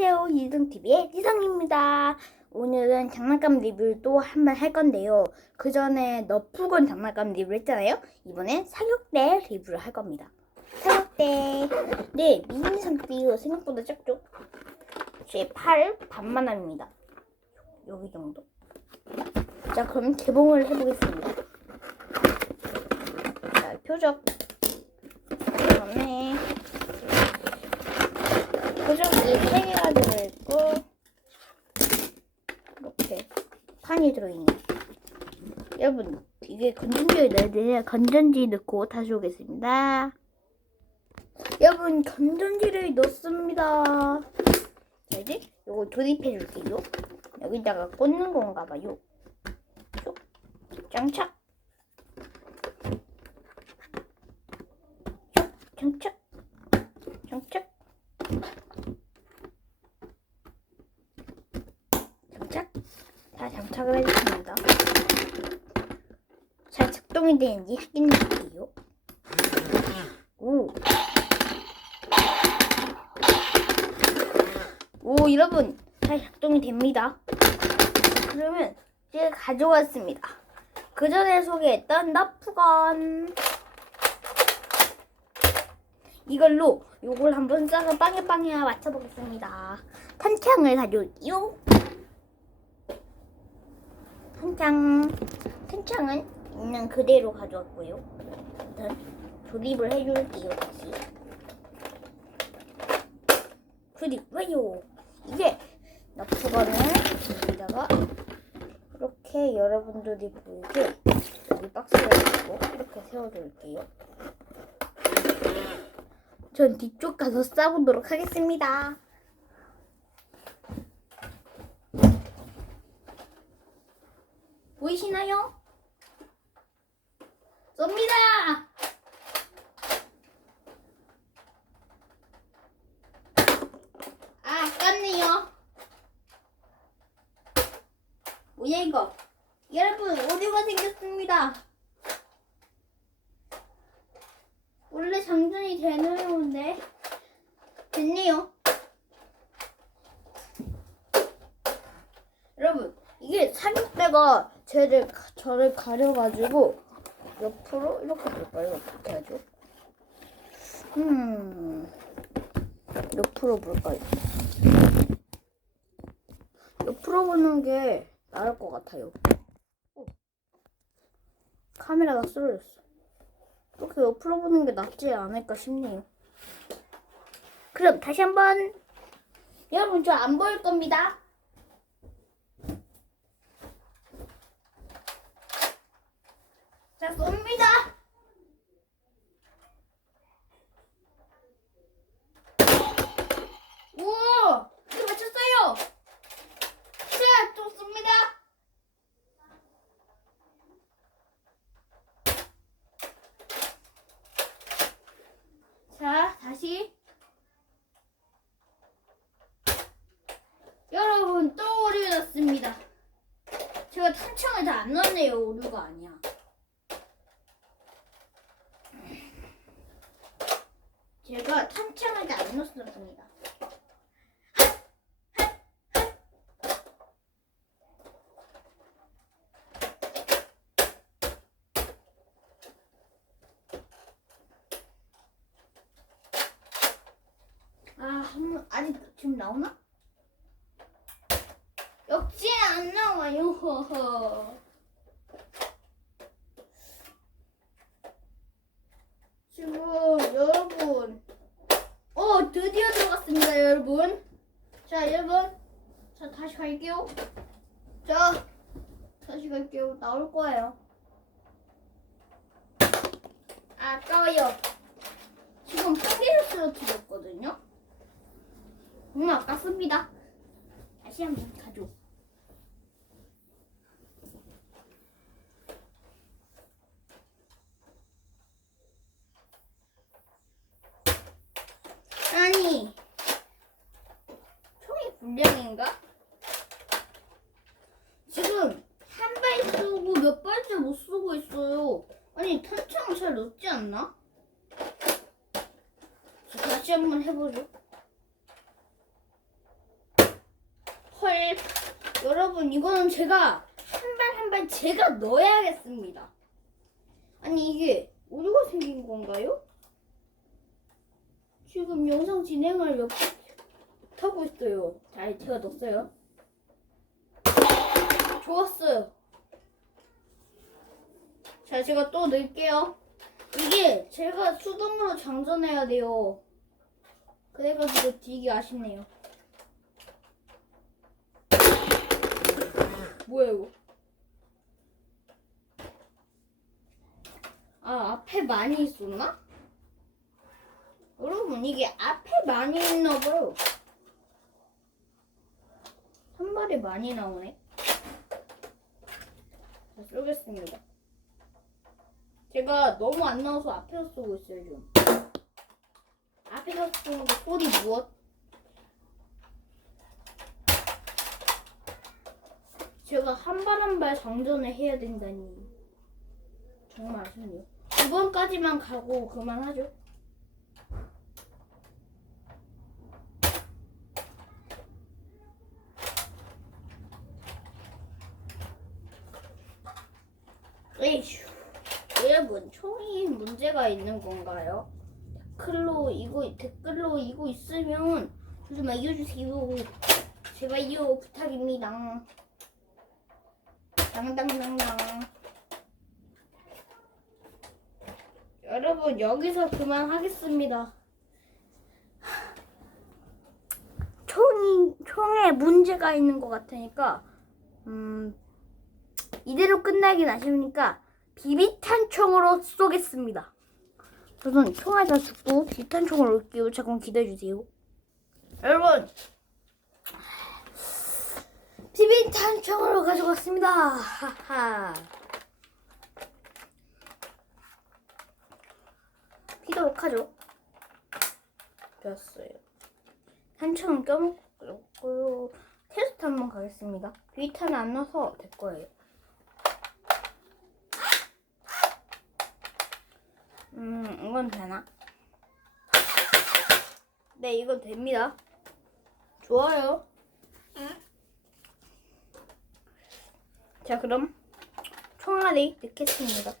안녕하세요. 이승TV의 지성입니다. 오늘은 장난감 리뷰를 또 한번 할 건데요. 그 전에 너프건 장난감 리뷰를 했잖아요. 이번엔 사격대 리뷰를 할 겁니다. 사격대. 네, 미니 상태가 생각보다 작죠? 제 팔 반만합니다. 여기 정도. 자, 그럼 개봉을 해보겠습니다. 자, 표적. 그다음에 표적이 3개가 들어있고 이렇게 판이 들어있네요. 여러분 이게 건전지에 넣어야 되냐 건전지 넣고 다시 오겠습니다. 여러분 건전지를 넣습니다. 자 이제 요거 조립해 줄게요. 여기다가 꽂는 건가 봐요. 쭉. 장착. 쭉. 장착. 장착. 장착. 자, 장착을 해줬습니 작동이 되는지 확인해 볼게요. 오. 오, 여러분. 잘 작동이 됩니다. 그러면 제가 가져왔습니다. 그 전에 소개했던 너프건. 이걸로 요걸 한번 싸서 빵에 빵에 맞춰보겠습니다. 탄창을 가져올게요. 탄창, 탄창은 있는 그대로 가져왔고요. 일단 조립을 해줄게요, 다시. 그리고요, 이제 너프건을 여기다가 이렇게 여러분들이 보이게 여기 박스를 넣고 이렇게 세워줄게요. 전 뒤쪽 가서 싸보도록 하겠습니다. 보이시나요? 쏩니다! 아, 아깝네요. 뭐야, 이거? 여러분, 오류가 생겼습니다. 원래 장전이 되는 건데 됐네요. 여러분 이게 사육대가 쟤를 가- 저를 가려가지고 옆으로 이렇게 볼까요? 어떻게 하죠? 음 옆으로 볼까요? 옆으로 보는 게 나을 것 같아요. 어. 카메라가 쓰러졌어. 이렇게 옆으로 보는 게 낫지 않을까 싶네요. 그럼 다시 한번 여러분 저 안 보일 겁니다. 자 쏩니다. 오, 이거 맞췄어요. 자, 또 쏩니다. 자, 다시. 여러분, 또 오류 났습니다. 제가 탄창을 다 안 넣었네요. 오류가 아니야. 제가 탄창을 다안 넣었습니다. 아, 한번 아직 지금 나오나? 역시 안 나와요. 허허. 지금 여러분, 어 드디어 들어갔습니다, 여러분. 자, 여러분, 자 다시 갈게요. 자, 다시 갈게요. 나올 거예요. 아, 아까워요. 지금 한 개를 쓰러뜨렸거든요. 너무 아깝습니다. 다시 한번 가죠. 아니, 총이 불량인가? 지금 한 발 쏘고 몇 발째 못 쏘고 있어요. 아니, 탄창을 잘 넣지 않나? 자, 다시 한번 해보죠. 네. 여러분 이거는 제가 한 발 한 발 제가 넣어야겠습니다. 아니 이게 오류가 생긴 건가요? 지금 영상 진행을 몇 하고 있어요. 잘 넣었어요. 좋았어요. 자 제가 또 넣을게요. 이게 제가 수동으로 장전해야 돼요. 그래가지고 되게 아쉽네요. 뭐야 이거? 아 앞에 많이 있었나? 여러분 이게 앞에 많이 있나 봐요. 한 발에 많이 나오네. 자, 쏘겠습니다. 제가 너무 안 나와서 앞에서 쏘고 있어요 지금. 앞에서 쏘는 게 꼴이 무엇? 제가 한 발 한 발 장전을 해야 된다니 정말 아쉽네요. 이번까지만 가고 그만하죠. 에이휴, 여러분 총이 문제가 있는 건가요? 댓글로 이거 댓글로 이거 있으면 좀 알려주세요. 제발요 부탁입니다. 당당당당. 여러분 여기서 그만하겠습니다. 총이 총에 문제가 있는 것 같으니까 음 이대로 끝나긴 아쉬우니까 비비탄 총으로 쏘겠습니다. 우선 총알 다 죽고 비탄 총으로 올게요. 잠깐 기다려주세요. 여러분 비비탄 총으로 가져갔습니다. 하하. 피도록 하죠. 됐어요. 한창 껴먹고요. 테스트 한번 가겠습니다. 비탄 안 넣어서 될 거예요. 음, 이건 되나? 네, 이건 됩니다. 좋아요. 자, 그럼 총알이 넣겠습니다.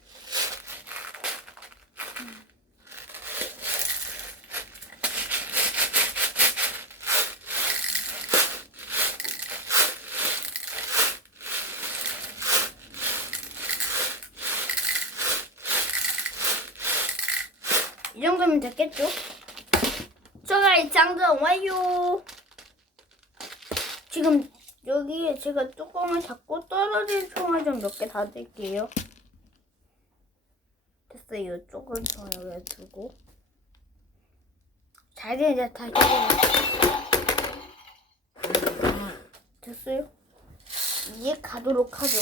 이 정도면 됐겠죠? 총알 장전 완료! 지금 여기에 제가 뚜껑을 잡고 떨어진 총알 좀몇개 닫을게요. 됐어요. 조금 총알 여기 두고. 잘 되자, 다 됐어요? 이제 가도록 하죠.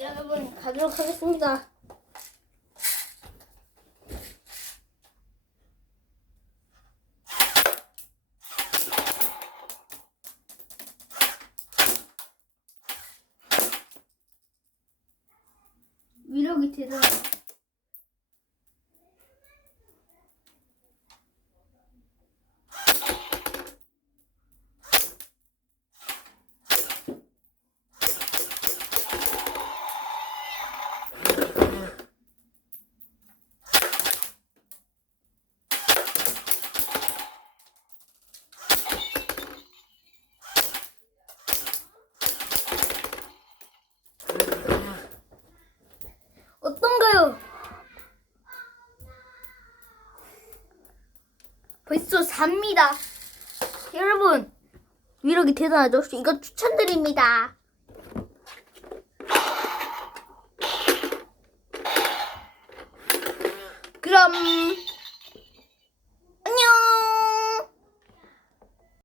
여러분, 가도록 하겠습니다. 위력이 대단. 벌써 삽니다. 여러분, 위력이 대단하죠? 이거 추천드립니다. 그럼